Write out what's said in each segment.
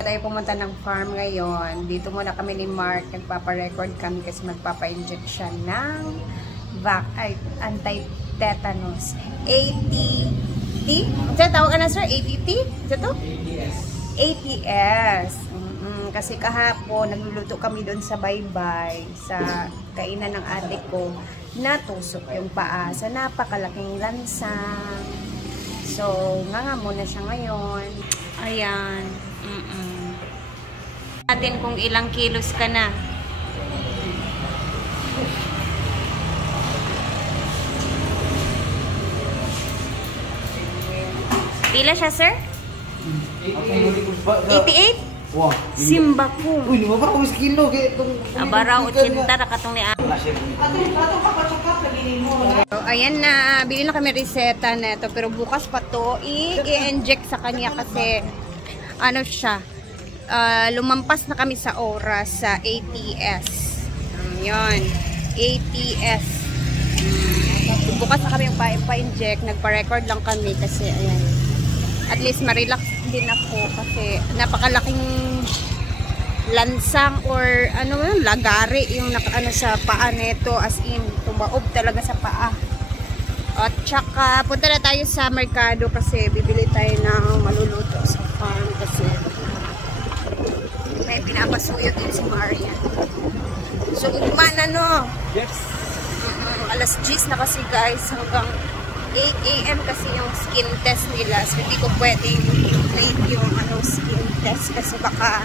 Tayo pumunta ng farm ngayon. Dito muna kami ni Mark. Nagpapa-record kami kasi magpapa-inject siya ng anti-tetanus. ATT? Ito tawag na sir? ATT? Ito to? ATS. ATS. Kasi kahapon, nagluluto kami doon sa baybay, sa kainan ng ate ko, natusok yung paa sa napakalaking lansang. So, nga muna siya ngayon. Ayan. Natin kung ilang kilos ka na. Pila siya, sir? 88? Wow. Simba ko. Uy, di ba ba? Uwis kilo. Abara, 80 nakatong ni Ate. So, ayan na. Bili na kami reseta na ito. Pero bukas pa to i-inject sa kanya kasi ano siya. Lumampas na kami sa oras sa ATS. Yun. ATS. Bukas na kami yung pa-inject. Nagpa-record lang kami kasi ayan. At least ma-relax din ako kasi napakalaking lansang or ano yun, lagari yung nakaano sa paa nito, as in tumaob talaga sa paa. At tsaka punta na tayo sa merkado kasi bibili tayo ng maluluto sa farm kasi may pinapasuyo din si Maria. So ugma na no. Yes. Alas 10 na kasi guys, hanggang 8 AM kasi yung skin test nila. So hindi ko pwedeng late yung skin test kasi baka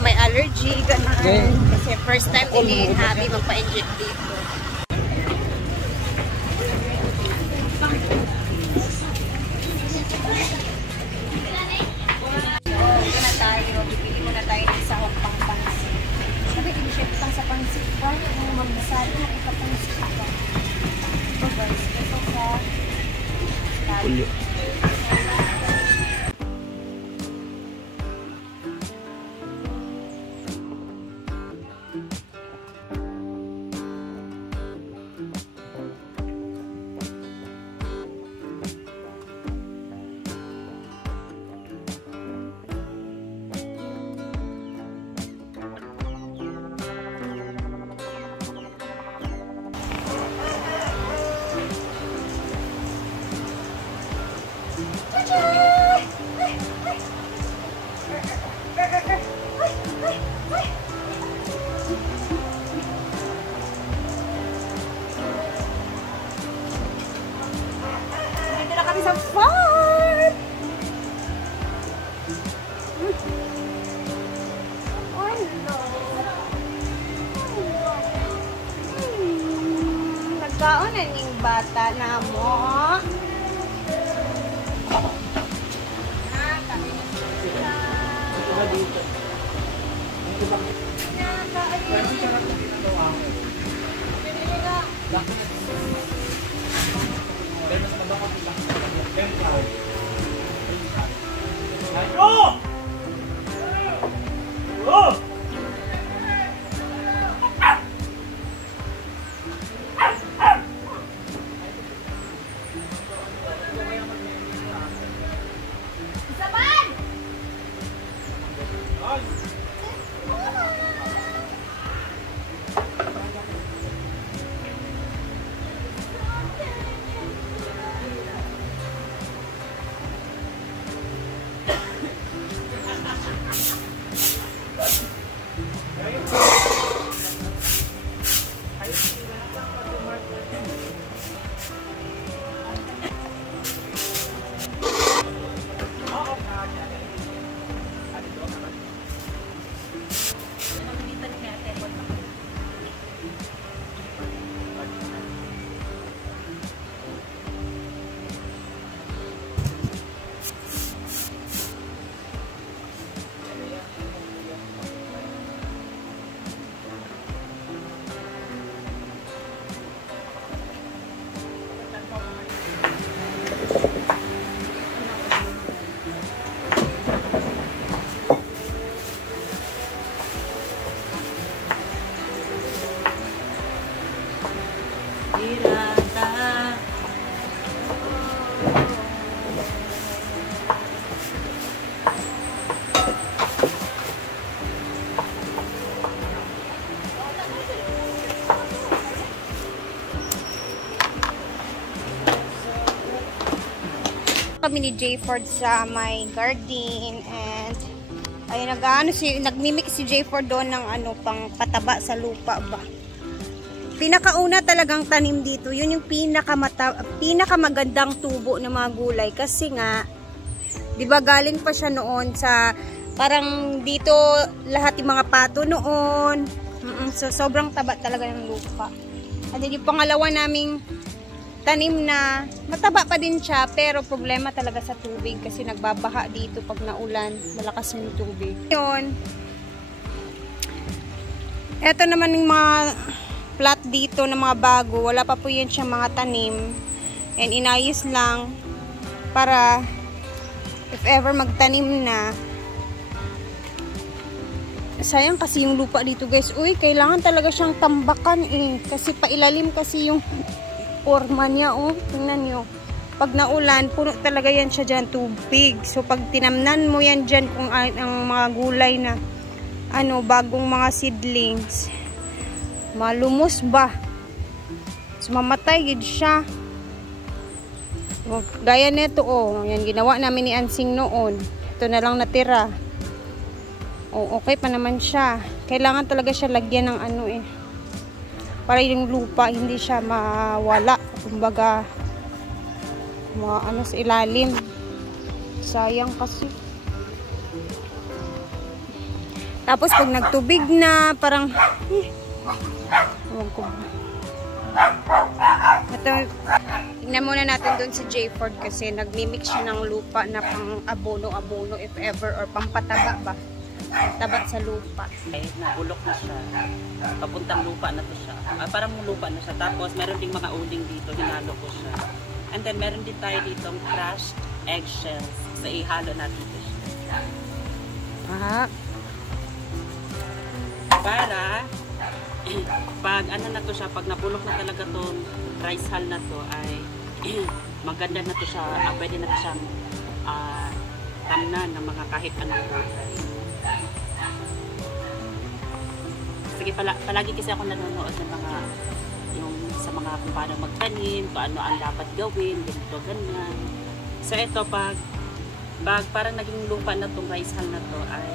may allergy, ganun. Kasi first time din happy magpa-inject dito. Muna tayo. Bibili muna tayo ng sahog pang pansit. Sabi, inject pang sa pansit ba? Yung magsali na ipapansit ako. Ito guys, ito sa Ulyo. Dito na kami sa farm! Oh no! Nagkaon na ning bata na mo. kami ni Jayford sa my garden and ayun, nagmimix si Jayford doon ng pang pataba sa lupa ba. Pinakauna talagang tanim dito, yun yung pinakamagandang tubo ng mga gulay kasi nga 'di ba galing pa siya noon sa parang dito lahat yung mga pato noon. So sobrang taba talaga ng lupa. At yung pangalawa naming tanim na mataba pa din siya pero problema talaga sa tubig kasi nagbabaha dito pag naulan, malakas yung tubig. Yun. Ito naman yung mga plot dito na mga bago, wala pa po yan siyang mga tanim and inayos lang para if ever magtanim na. Sayang kasi yung lupa dito guys, uy, kailangan talaga siyang tambakan kasi pailalim kasi yung forma niya, tingnan nyo, pag naulan, puno talaga yan siya dyan, tubig. So pag tinamnan mo yan dyan kung ang mga gulay na bagong mga seedlings, malumos ba? So, mamatay gid siya. Gaya nito, yan ginawa namin ni Ansing noon. Ito na lang natira. Okay pa naman siya. Kailangan talaga siya lagyan ng para yung lupa hindi siya mawala. Kumbaga, sa ilalim. Sayang kasi. Tapos pag nagtubig na, parang ito, tingnan muna natin doon si Jayford kasi nagmimix siya ng lupa na pang abono if ever or pang pataba ba, tabat sa lupa. Nabulok na siya, papuntang lupa na to siya, parang lupa na siya. Tapos meron ding mga uling dito, hinalo ko siya. And then meron din tayo ditong crushed eggshells, sa ihalo natin ito siya para pag na to siya, pag nabulok na talaga tong rice hull na to ay maganda na to siya, pwede na to siyang tamnan ng mga kahit anong gulay. Sige, palagi kasi ako nanonood ng sa mga kung paano magtanim, kung ano ang dapat gawin, ganito, ganyan. So ito, pag parang naging lupa na tong rice hull na to ay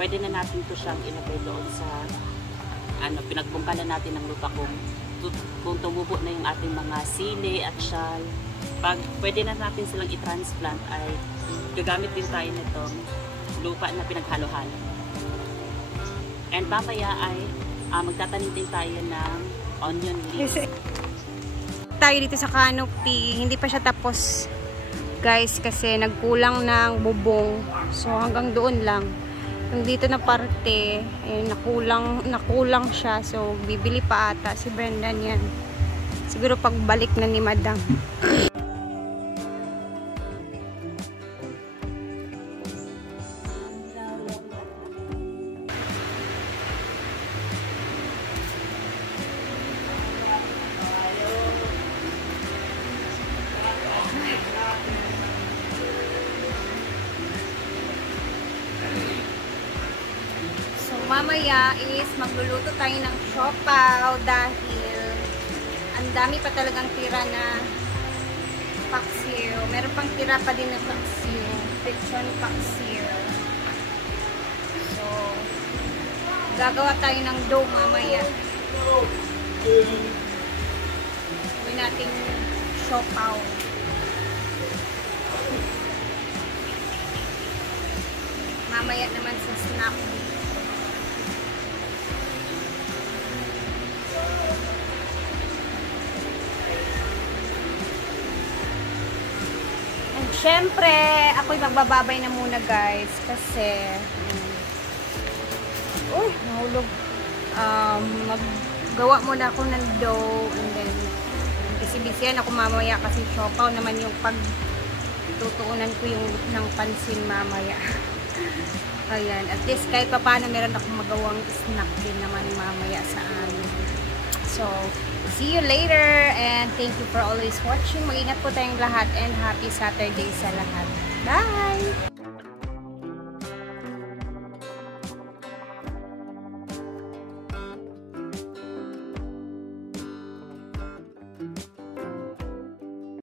pwede na natin to siyang ilagay doon sa pinagbungkalan natin ng lupa kung tumubo na yung ating mga sili at syal. Pag pwede na natin silang i-transplant ay gagamit din tayo nitong lupa na pinaghalo-halo. And mamaya ay magtatanim din tayo ng onion leaves. Tayo dito sa canopy, hindi pa siya tapos guys kasi nagkulang ng bubong. So hanggang doon lang. Yung dito na parte, nakulang siya. So, bibili pa ata si Brendan yan. Siguro pagbalik na ni Madam. Mamaya is magluluto tayo ng siopaw dahil ang dami pa talagang tira na paksiw. Meron pang tira pa din na paksiw. Lechon paksiw. So, gagawa tayo ng dough mamaya. Gawin natin siopaw. Mamaya naman sa snack. Siyempre, ako'y magbababay na muna guys kasi nahulog. Maggawa muna ako ng dough and then busy-busyan ako mamaya kasi siopaw naman yung pagtutuunan ko yung ng pansin mamaya. Ayan, at least kahit pa paano meron akong magawang snack din naman mamaya sa amin. So, see you later and thank you for always watching. Mag-ingat po tayong lahat and happy Saturday sa lahat. Bye!